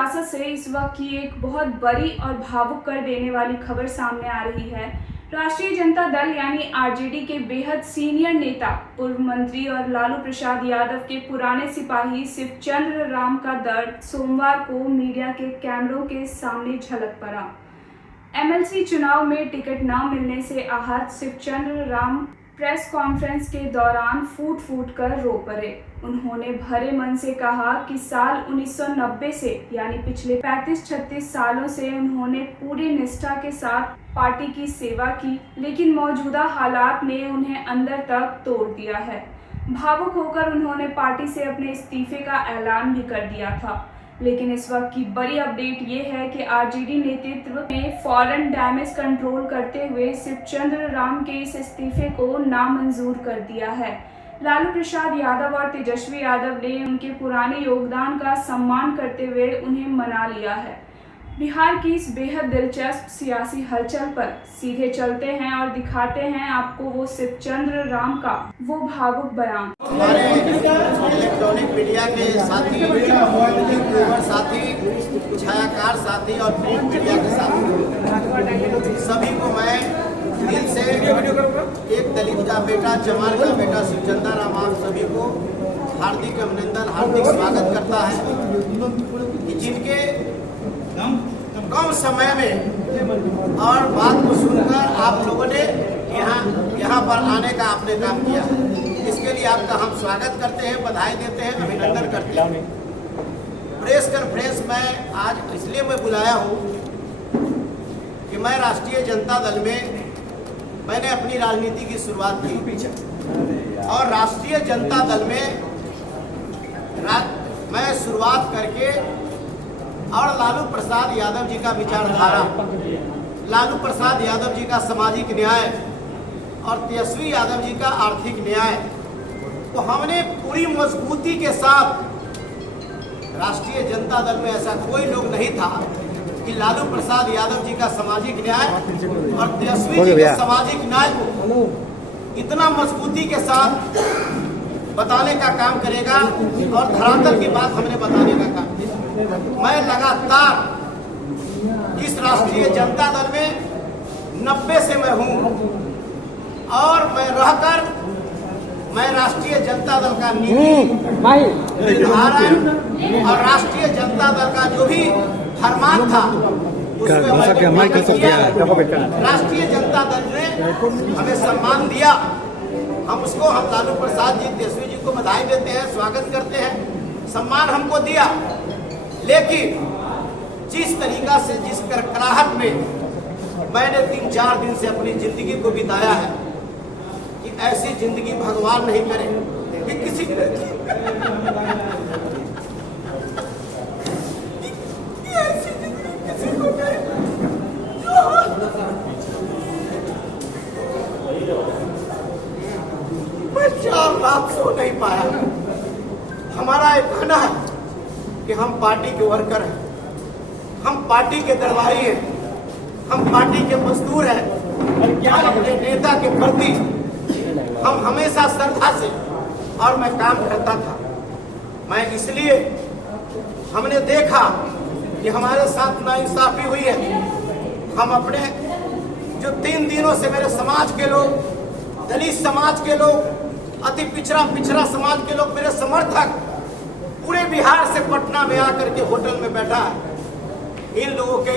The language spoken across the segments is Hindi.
सियासत से इस वक्त की एक बहुत बड़ी और भावुक कर देने वाली खबर सामने आ रही है। राष्ट्रीय जनता दल यानी आरजेडी के बेहद सीनियर नेता, पूर्व मंत्री और लालू प्रसाद यादव के पुराने सिपाही शिवचंद्र राम का दर्द सोमवार को मीडिया के कैमरों के सामने झलक पड़ा। एमएलसी चुनाव में टिकट न मिलने से आहत शिवचंद्र राम प्रेस कॉन्फ्रेंस के दौरान फूट फूट कर रो पड़े। उन्होंने भरे मन से कहा कि साल 1990 से यानी पिछले 35-36 सालों से उन्होंने पूरी निष्ठा के साथ पार्टी की सेवा की, लेकिन मौजूदा हालात ने उन्हें अंदर तक तोड़ दिया है। भावुक होकर उन्होंने पार्टी से अपने इस्तीफे का ऐलान भी कर दिया था। लेकिन इस वक्त की बड़ी अपडेट ये है कि आरजेडी नेतृत्व ने फौरन डैमेज कंट्रोल करते हुए शिवचंद्र राम के इस इस्तीफे को नामंजूर कर दिया है। लालू प्रसाद यादव और तेजस्वी यादव ने उनके पुराने योगदान का सम्मान करते हुए उन्हें मना लिया है। बिहार की इस बेहद दिलचस्प सियासी हलचल पर सीधे चलते हैं और दिखाते हैं आपको वो शिवचंद्र राम का वो भावुक बयान। हमारे इलेक्ट्रॉनिक मीडिया के साथी, छायाकार साथी और प्रिंट मीडिया के साथी सभी को मैं दिल से एक दलित का बेटा, चमार का बेटा शिवचंद्र राम आप सभी को हार्दिक अभिनंदन, हार्दिक स्वागत करता है कि जिनके कम समय में और बात को सुनकर आप लोगों ने यहाँ पर आने का आपने काम किया। इसके लिए आपका हम स्वागत करते हैं, बधाई देते हैं, अभिनंदन करते हैं। प्रेस कॉन्फ्रेंस में आज इसलिए मैं बुलाया हूँ कि मैं राष्ट्रीय जनता दल में मैंने अपनी राजनीति की शुरुआत की और राष्ट्रीय जनता दल में मैं शुरुआत करके और लालू प्रसाद यादव जी का विचारधारा, लालू प्रसाद यादव जी का सामाजिक न्याय और तेजस्वी यादव जी का आर्थिक न्याय, तो हमने पूरी मजबूती के साथ, राष्ट्रीय जनता दल में ऐसा कोई लोग नहीं था कि लालू प्रसाद यादव जी का सामाजिक न्याय और तेजस्वी जी के सामाजिक न्याय को इतना मजबूती के साथ बताने का काम करेगा और धरातल की बात हमने बताने का काम किया। मैं लगातार इस राष्ट्रीय जनता दल में 90 से मैं हूं और मैं राष्ट्रीय जनता दल का नीति निर्धारण और राष्ट्रीय जनता दल का जो भी फरमान था उसमें राष्ट्रीय जनता दल ने हमें सम्मान दिया। हम लालू प्रसाद जी, तेजस्वी जी को बधाई देते हैं, स्वागत करते हैं, सम्मान हमको दिया। लेकिन जिस तरीका से, जिस करकराहट में मैंने 3-4 दिन से अपनी जिंदगी को बिताया है कि ऐसी जिंदगी भगवान नहीं करे कि किसी ऐसी जिंदगी किसी को करे। मैं 4 रात सो नहीं पाया। हमारा एक कहना है कि हम पार्टी के वर्कर हैं, हम पार्टी के दरबारी हैं, हम पार्टी के मजदूर हैं। हम अपने नेता के प्रति हम हमेशा श्रद्धा से और मैं काम करता था। मैं इसलिए हमने देखा कि हमारे साथ नाइंसाफी हुई है। हम अपने जो 3 दिनों से मेरे समाज के लोग, दलित समाज के लोग, अति पिछड़ा समाज के लोग, मेरे समर्थक पूरे बिहार से पटना में आकर के होटल में बैठा है। इन लोगों के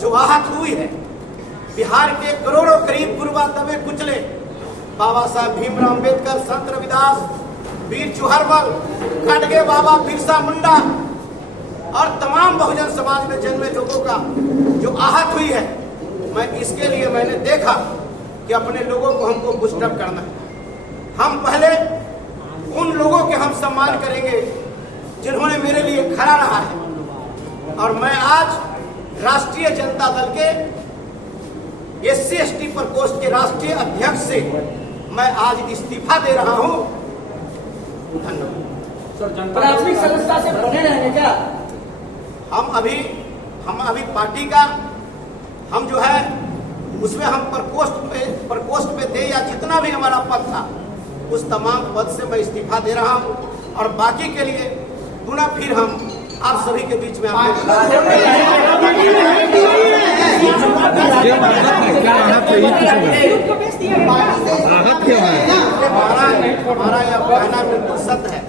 जो आहत हुई है, बिहार के करोड़ों करीब गुरुआ दबे कुचले बाबा साहब भीमराव अम्बेडकर, संत रविदास, वीर चुहरमल, खड़गे बाबा बिरसा मुंडा और तमाम बहुजन समाज में जन्मे लोगों का जो आहत हुई है, मैं इसके लिए मैंने देखा कि अपने लोगों को हमको बूस्टअप करना है। हम पहले उन लोगों के हम सम्मान करेंगे जिन्होंने मेरे लिए खड़ा रहा है। और मैं आज राष्ट्रीय जनता दल के SC/ST प्रकोष्ठ के राष्ट्रीय अध्यक्ष से मैं आज इस्तीफा दे रहा हूं। धन्यवाद। प्राथमिक सदस्यता से बने रहेंगे क्या? हम अभी पार्टी का हम जो है उसमें हम प्रकोष्ठ पे थे, या जितना भी हमारा पद था उस तमाम पद से मैं इस्तीफा दे रहा हूं और बाकी के लिए पुनः फिर हम आप सभी के बीच में आपको हमारा यह कहना बिल्कुल सत्य है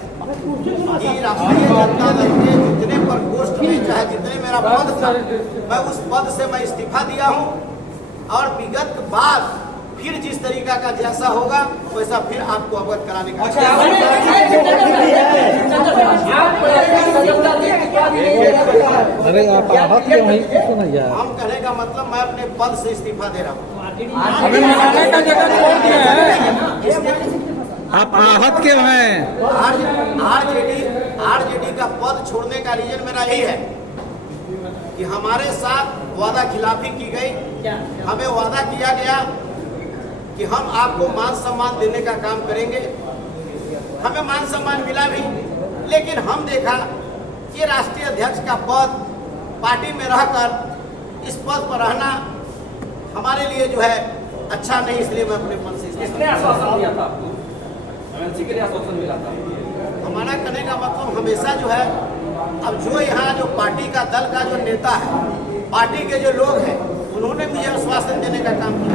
कि राष्ट्रीय जनता दल के जितने प्रकोष्ठ में चाहे जितने मेरा पद था, मैं उस पद से मैं इस्तीफा दिया हूँ और विगत बाद फिर जिस तरीका का जैसा होगा वैसा फिर आपको अवगत कराने का। अरे आप आहत क्यों हैं? हम कहने का मतलब मैं अपने पद से इस्तीफा दे रहा हूँ। आप आहत क्यों हैं? आरजेडी का पद छोड़ने का रीजन मेरा यही है कि हमारे साथ वादा खिलाफी की गई। हमें वादा किया गया कि हम आपको मान सम्मान देने का काम करेंगे। हमें मान सम्मान मिला भी, लेकिन हम देखा कि राष्ट्रीय अध्यक्ष का पद पार्टी में रहकर इस पद पर रहना हमारे लिए जो है अच्छा नहीं, इसलिए मैं अपने पद से किसने आश्वासन दिया था आपको? एमएलसी के लिए आश्वासन मिला था? हमारा कहने का मतलब हमेशा जो है, अब जो यहाँ जो पार्टी का दल का जो नेता है, पार्टी के जो लोग हैं, उन्होंने मुझे आश्वासन देने का काम किया।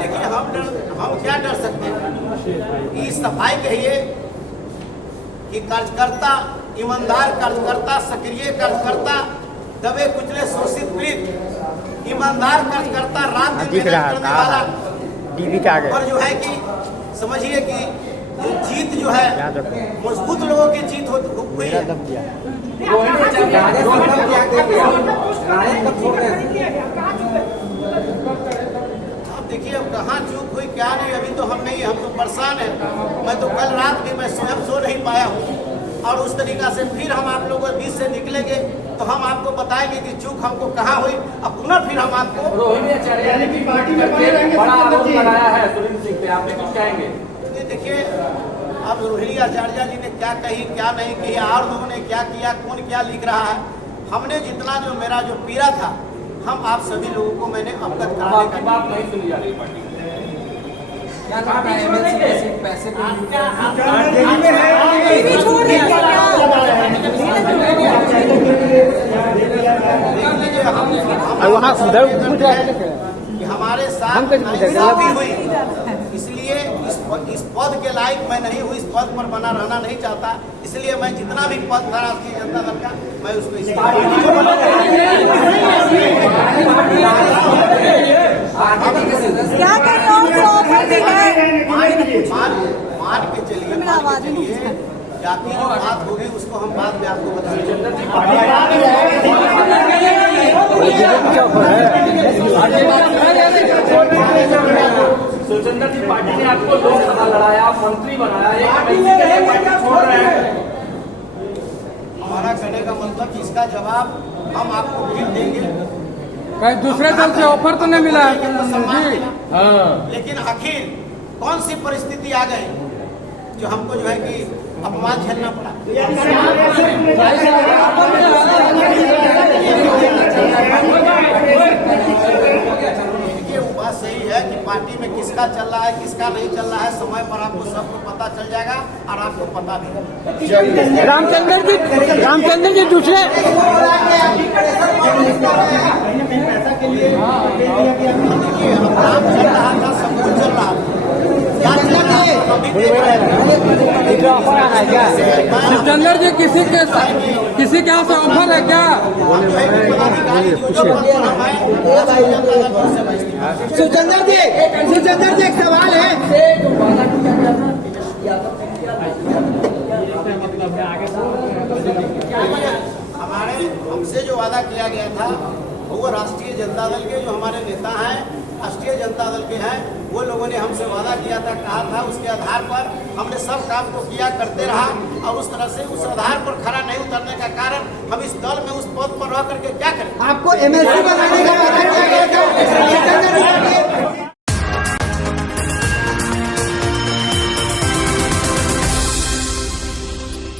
देखिए हम क्या डर सकते हैं? इस सफाई कहिए कि कार्यकर्ता, ईमानदार कार्यकर्ता, सक्रिय कार्यकर्ता, दबे कुचले शोषित पीड़ित, ईमानदार कार्यकर्ता, रात दिन मेहनत करने वाला, और जो है कि समझिए कि जीत जो है मजबूत लोगों की जीत हुई है। अब देखिए अब कहाँ चूक हुई क्या नहीं, अभी तो हम नहीं, हम तो परेशान हैं। मैं तो कल रात भी मैं स्वयं सो नहीं पाया हूँ, और उस तरीका से फिर हम आप लोगों के बीच से निकलेंगे तो हम आपको बताएंगे कि चूक हमको कहाँ हुई। अब पुनः फिर हम आपको रोहिणी आचार्य ने भी पार्टी में बड़ा आरोप लगाया है सुरेंद्र सिंह पे, आप भी कुछ कहेंगे? देखिए अब रोहिणी आचार्य जी ने क्या कही क्या नहीं कही, और लोगों ने क्या किया, कौन क्या लिख रहा है, हमने जितना जो मेरा जो पीड़ा था हम आप सभी लोगों को मैंने अवगत कराने का बात नहीं सुनी जा रही पार्टी में। वहाँ कि हमारे साथ नाइंसाफी हुई, इसलिए इस पद के लायक मैं नहीं हूँ, इस पद पर बना रहना नहीं चाहता, इसलिए मैं जितना भी पद था राष्ट्रीय जनता दल का मैं उसको क्या कर रहा हूँ जो ऑफर भी है मान के चलिए जाति जो बात होगी उसको हम बाद में आपको बताएंगे। सुचंदर जी, पार्टी ने आपको लोकसभा लड़ाया, मंत्री बनाया, पार्टी छोड़ रहे हैं। हमारा कहने का मतलब कि इसका जवाब हम आपको फिर देंगे। कहीं दूसरे दल से ऑफर तो नहीं मिला? लेकिन आखिर कौन सी परिस्थिति आ गई जो हमको जो है कि अपमान झेलना पड़ा। देखिए वो बात सही है कि पार्टी में किसका चल रहा है किसका नहीं चल रहा है, समय पर आपको सबको पता चल जाएगा और आपको पता भी है। रामचंद्र जी दूसरे काम चल रहा था, सब कुछ चल रहा था, सुचंदर जी किसी के यहाँ से ऑफर है क्या? सुचंदर जी एक सवाल है। हमसे जो वादा किया गया था वो राष्ट्रीय जनता दल के जो हमारे नेता हैं, राष्ट्रीय जनता दल के हैं, वो लोगों ने हमसे वादा किया था, कहा था, उसके आधार पर हमने सब काम को किया, करते रहा, और उस तरह से उस आधार पर खरा नहीं उतरने का कारण हम इस दल में उस पद पर रह करके क्या करें। आपको एमएलसी बनाने का